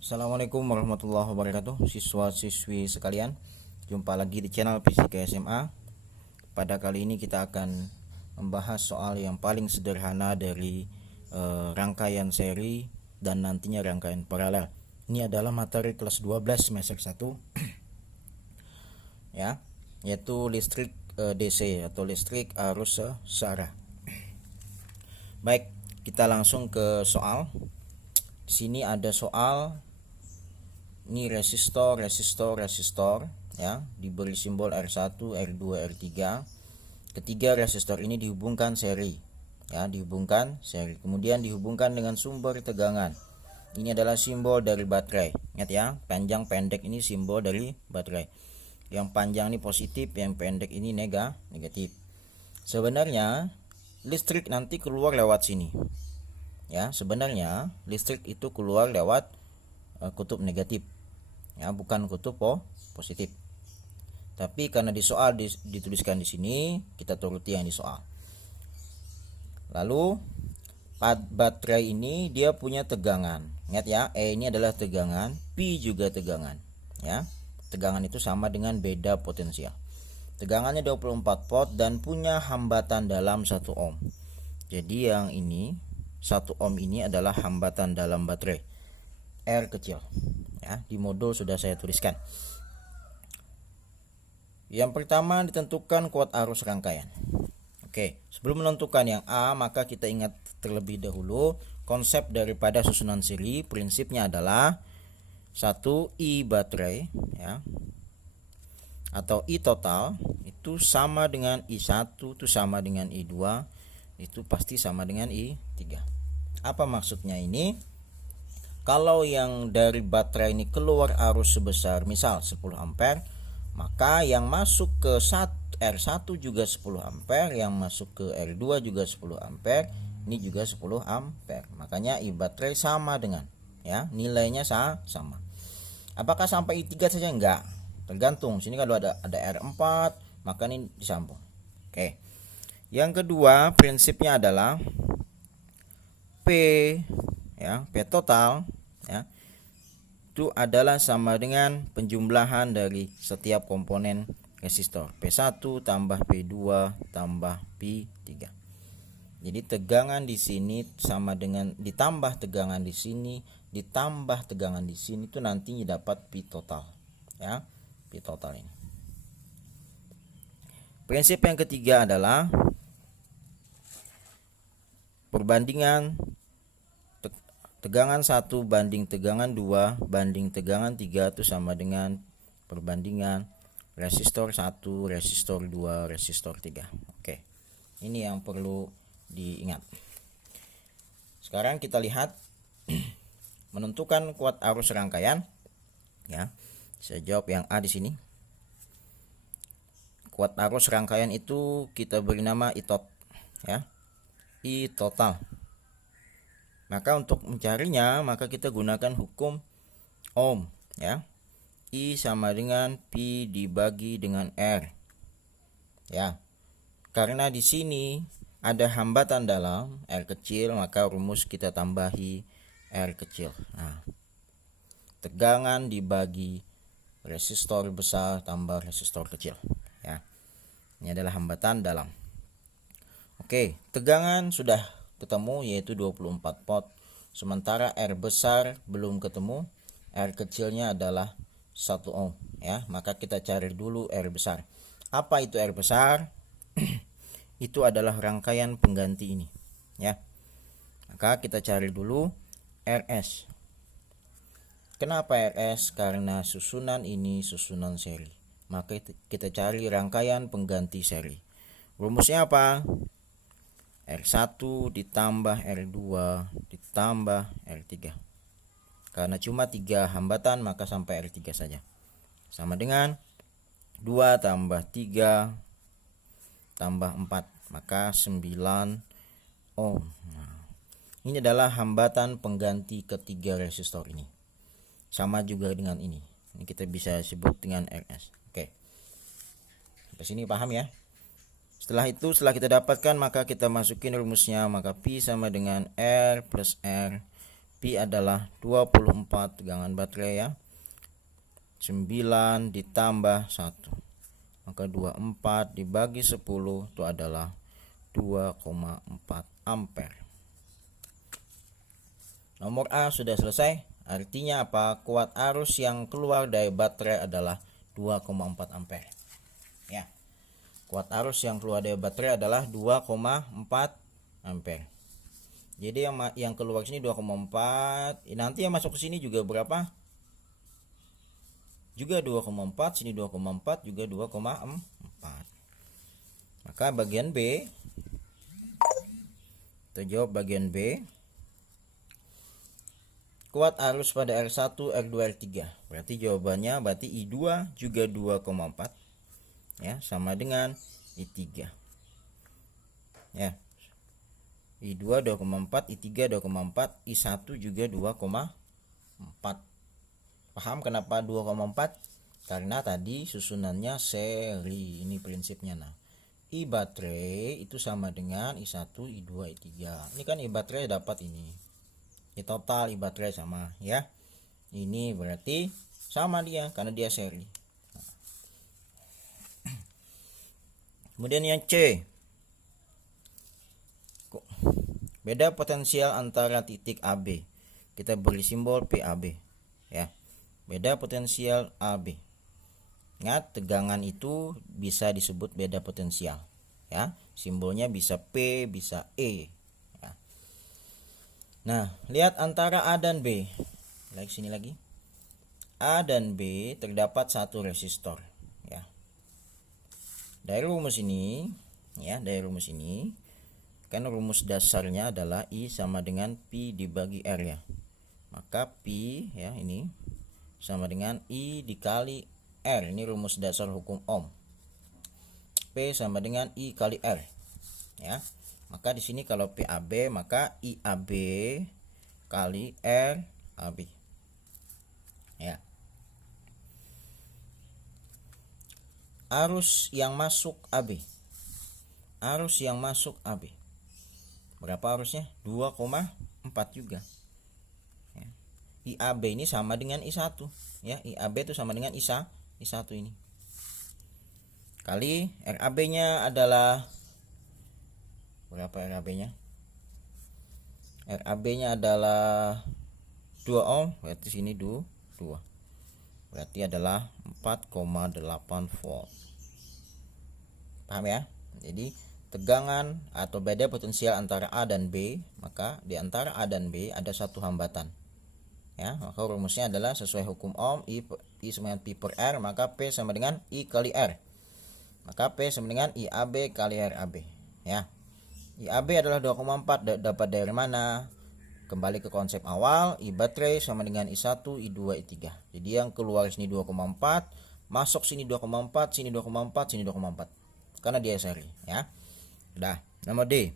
Assalamualaikum warahmatullahi wabarakatuh, siswa-siswi sekalian. Jumpa lagi di channel Fisika SMA. Pada kali ini kita akan membahas soal yang paling sederhana dari rangkaian seri dan nantinya rangkaian paralel. Ini adalah materi kelas 12 semester 1 ya, yaitu listrik DC atau listrik arus searah. Baik, kita langsung ke soal. Di sini ada soal. Ini resistor ya, diberi simbol R1, R2, R3. Ketiga resistor ini dihubungkan seri ya, kemudian dihubungkan dengan sumber tegangan. Ini adalah simbol dari baterai. Ingat ya, panjang pendek ini simbol dari baterai. Yang panjang ini positif, yang pendek ini negatif. Sebenarnya listrik nanti keluar lewat sini. Ya, sebenarnya listrik itu keluar lewat kutub negatif. Ya, bukan kutub positif. Tapi karena di soal dituliskan di sini, kita turuti yang di soal. Lalu baterai ini dia punya tegangan. Ingat ya, E ini adalah tegangan, P juga tegangan. Ya, tegangan itu sama dengan beda potensial. Tegangannya 24 volt dan punya hambatan dalam 1 ohm. Jadi yang ini 1 ohm ini adalah hambatan dalam baterai, R kecil. Ya, di modul sudah saya tuliskan. Yang pertama ditentukan kuat arus rangkaian. Oke, sebelum menentukan yang A, maka kita ingat terlebih dahulu konsep daripada susunan seri. Prinsipnya adalah 1 I baterai ya, atau I total itu sama dengan I1 itu sama dengan I2 itu pasti sama dengan I3. Apa maksudnya ini? Kalau yang dari baterai ini keluar arus sebesar misal 10 ampere, maka yang masuk ke R1 juga 10 ampere, yang masuk ke R2 juga 10 ampere, ini juga 10 ampere. Makanya I baterai sama dengan ya, nilainya sama. Apakah sampai I3 saja? Enggak. Tergantung. Sini kalau ada R4, maka ini disambung. Oke. Yang kedua, prinsipnya adalah P ya, P total ya, itu adalah sama dengan penjumlahan dari setiap komponen resistor. P1 tambah P2 tambah P3. Jadi tegangan di sini sama dengan ditambah tegangan di sini ditambah tegangan di sini itu nantinya dapat P total ya, P total ini. Prinsip yang ketiga adalah perbandingan tegangan 1 banding tegangan 2 banding tegangan 3 itu sama dengan perbandingan resistor 1, resistor 2, resistor 3. Oke. Ini yang perlu diingat. Sekarang kita lihat menentukan kuat arus rangkaian ya. Saya jawab yang A di sini. Kuat arus rangkaian itu kita beri nama I tot ya. I total. Maka untuk mencarinya maka kita gunakan hukum ohm ya. I sama dengan P dibagi dengan R. Ya. Karena di sini ada hambatan dalam R kecil, maka rumus kita tambahi R kecil. Nah, tegangan dibagi resistor besar tambah resistor kecil ya. Ini adalah hambatan dalam. Oke, tegangan sudah ketemu yaitu 24 volt. Sementara R besar belum ketemu, R kecilnya adalah 1 ohm ya. Maka kita cari dulu R besar. Apa itu R besar? Itu adalah rangkaian pengganti ini ya. Maka kita cari dulu RS. Kenapa RS? Karena susunan ini susunan seri. Maka kita cari rangkaian pengganti seri. Rumusnya apa? R1 ditambah R2 ditambah R3. Karena cuma 3 hambatan maka sampai R3 saja. Sama dengan 2 tambah 3 tambah 4 maka 9 ohm. Nah, ini adalah hambatan pengganti ketiga resistor ini. Sama juga dengan ini. Ini kita bisa sebut dengan RS. Oke. Sampai sini paham ya? Setelah kita dapatkan maka kita masukin rumusnya, maka P sama dengan R plus R Pi adalah 24 tegangan baterai ya. 9 ditambah 1. Maka 24 dibagi 10 itu adalah 2,4 ampere. Nomor A sudah selesai. Artinya apa? Kuat arus yang keluar dari baterai adalah 2,4 ampere. Ya. Kuat arus yang keluar dari baterai adalah 2,4 ampere. Jadi yang keluar sini 2,4. Nanti yang masuk ke sini juga berapa? Juga 2,4, sini 2,4, juga 2,4. Maka bagian B, kita jawab bagian B. Kuat arus pada R1, R2, R3. Berarti jawabannya I2 juga 2,4. Ya, sama dengan I3. Ya. I2 2,4, I3 2,4, I1 juga 2,4. Paham kenapa 2,4? Karena tadi susunannya seri. Ini prinsipnya. Nah, I baterai itu sama dengan I1, I2, I3. Ini kan I baterai dapat ini. I total I baterai sama ya. Ini berarti sama dia karena dia seri. Kemudian yang C. Beda potensial antara titik AB. Kita beri simbol PAB ya. Beda potensial AB. Ingat, tegangan itu bisa disebut beda potensial ya. Simbolnya bisa P, bisa E ya. Nah, lihat antara A dan B. Lihat sini lagi. A dan B terdapat satu resistor ya. Dari rumus ini ya, kan rumus dasarnya adalah I sama dengan P dibagi R ya. Maka P ya ini sama dengan I dikali R. Ini rumus dasar hukum Ohm. P sama dengan I kali R ya. Maka di sini kalau PAB maka IAB kali RAB. Ya. Arus yang masuk AB. Arus yang masuk AB. Berapa arusnya? 2,4 juga. Ya. IAB ini sama dengan I1 ya. IAB itu sama dengan I1 ini. Kali RAB-nya adalah berapa RAB-nya? RAB-nya adalah 2 ohm, berarti sini 2. Berarti adalah 4,8 volt. Paham ya? Jadi tegangan atau beda potensial antara A dan B, maka di antara A dan B ada satu hambatan. Ya, maka rumusnya adalah sesuai hukum Ohm, I sama dengan P per R, maka P sama dengan I kali R. Maka P sama dengan IAB kali RAB, ya. IAB adalah 2,4, dapat dari mana? Kembali ke konsep awal, I baterai sama dengan I1, I2, I3. Jadi yang keluar sini 2,4, masuk sini 2,4, sini 2,4, sini 2,4. Karena dia seri, ya. Udah, nomor D.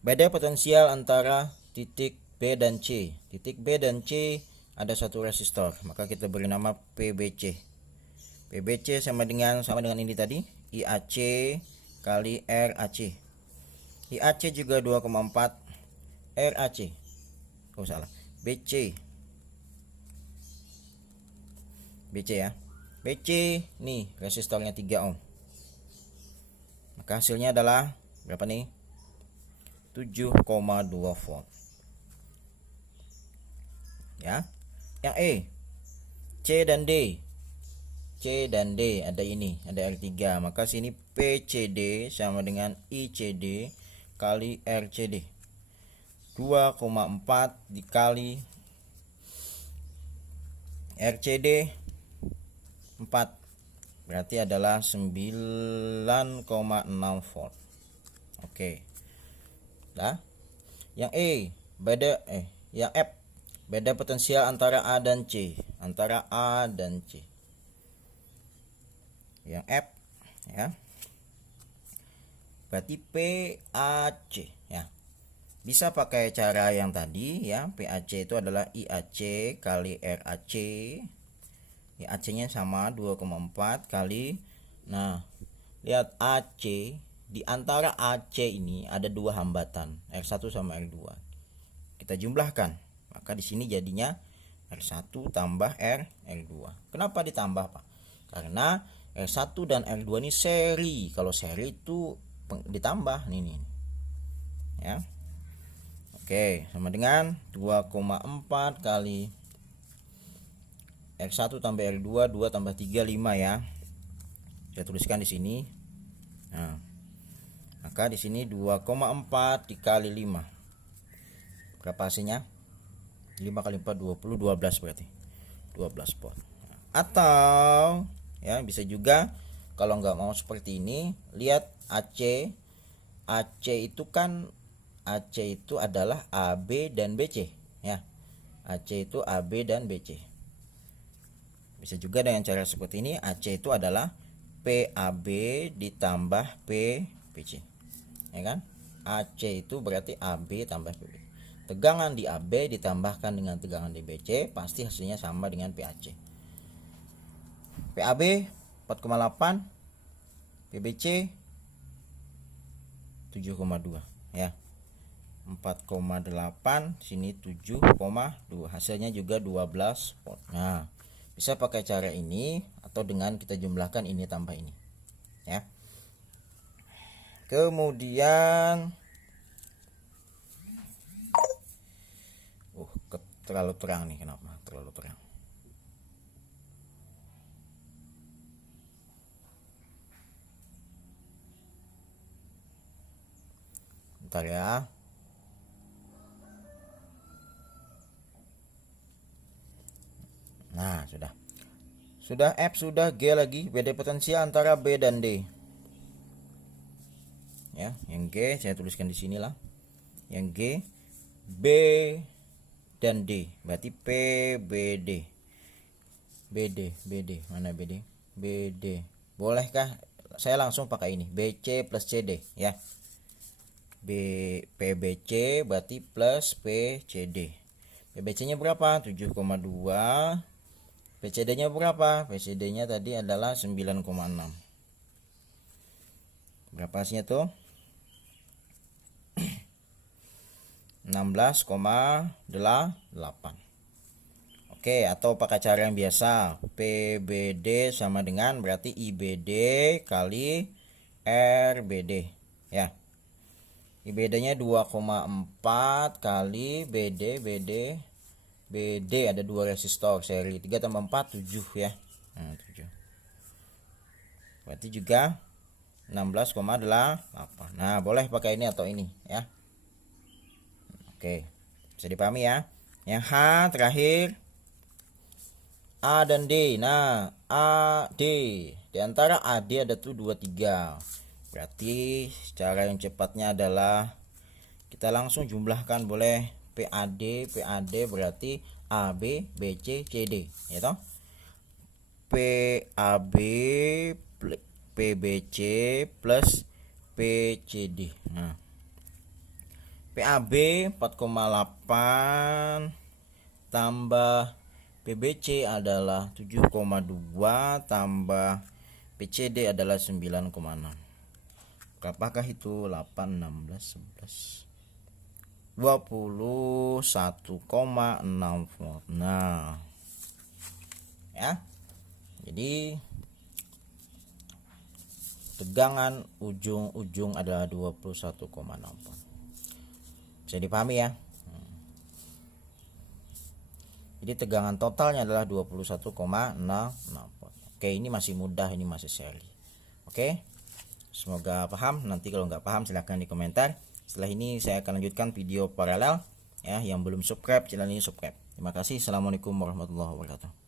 Beda potensial antara titik B dan C. Titik B dan C ada satu resistor, maka kita beri nama PBC. PBC sama dengan ini tadi, IAC kali RAC. IAC juga 2,4, RAC. Oh salah. BC ya. BC nih resistornya 3 ohm. Maka hasilnya adalah berapa nih? 7,2 volt. Ya. Yang E, C dan D. C dan D ada ini, ada R3. Maka sini PCD sama dengan ICD kali RCD. 2,4 dikali RCD 4. Berarti adalah 9,6 volt. Oke. Nah, yang E, yang F, beda potensial antara A dan C, Yang F ya. Berarti PAC ya. Bisa pakai cara yang tadi ya. PAC itu adalah IAC kali RAC. IAC-nya sama 2,4 kali. Nah, lihat AC. Di antara AC ini ada dua hambatan, R1 sama R2. kita jumlahkan. Maka di sini jadinya R1 tambah R2. Kenapa ditambah, Pak? Karena R1 dan R2 ini seri. Kalau seri itu ditambah nih. Ya. Oke, sama dengan 2,4 kali R1 tambah R2, 2 tambah 3, 5 ya. Saya tuliskan di sini. Nah, maka di sini 2,4 dikali 5. Berapa hasilnya? 5 kali 4 20, 12 berarti. 12 pot. Atau ya bisa juga kalau nggak mau seperti ini, lihat AC. AC itu kan AC itu adalah AB dan BC ya. AC itu AB dan BC. Bisa juga dengan cara seperti ini, AC itu adalah PAB ditambah PBC. Ya kan? AC itu berarti AB tambah PB. Tegangan di AB ditambahkan dengan tegangan di BC, pasti hasilnya sama dengan PAC. PAB 4,8, PBC 7,2 ya. 4,8 sini 7,2, hasilnya juga 12 volt. Nah, bisa pakai cara ini atau dengan kita jumlahkan ini tambah ini ya. Kemudian terlalu terang nih, kenapa terlalu terang? Bentar ya. Nah, sudah F, sudah G lagi. Beda potensial antara B dan D. Ya, yang G saya tuliskan di sinilah. Yang G, B dan D. Berarti PBD. BD, mana BD? BD. Bolehkah saya langsung pakai ini? BC plus CD ya. PBC berarti plus PCD. PBC-nya berapa? 7,2. PCD-nya berapa? PCD-nya tadi adalah 9,6. Berapa hasilnya tuh? 16,8. Oke, atau pakai cara yang biasa. PBD sama dengan berarti IBD kali RBD ya. IBD-nya 2,4 kali BD ada 2 resistor seri 3 tambah 4 7 ya. 7. Berarti juga 16,8. Nah, boleh pakai ini atau ini ya. Oke, bisa dipahami ya. Yang H terakhir A dan D. Nah, AD di antara AD ada tuh 2 3. Berarti cara yang cepatnya adalah kita langsung jumlahkan, boleh PAD berarti AB BC CD ya toh. PAB PBC plus PCD. Nah, PAB 4,8 tambah PBC adalah 7,2 tambah PCD adalah 9,6. Berapakah itu? 8, 16, 11 21,6 volt. Nah ya, jadi tegangan ujung-ujung adalah 21,6 volt. Bisa dipahami ya. Jadi tegangan totalnya adalah 21,6 volt. Oke, ini masih mudah, ini masih seri. Oke, semoga paham. Nanti kalau nggak paham silahkan di komentar. Setelah ini saya akan lanjutkan video paralel ya. Yang belum subscribe channel ini subscribe. Terima kasih. Assalamualaikum warahmatullahi wabarakatuh.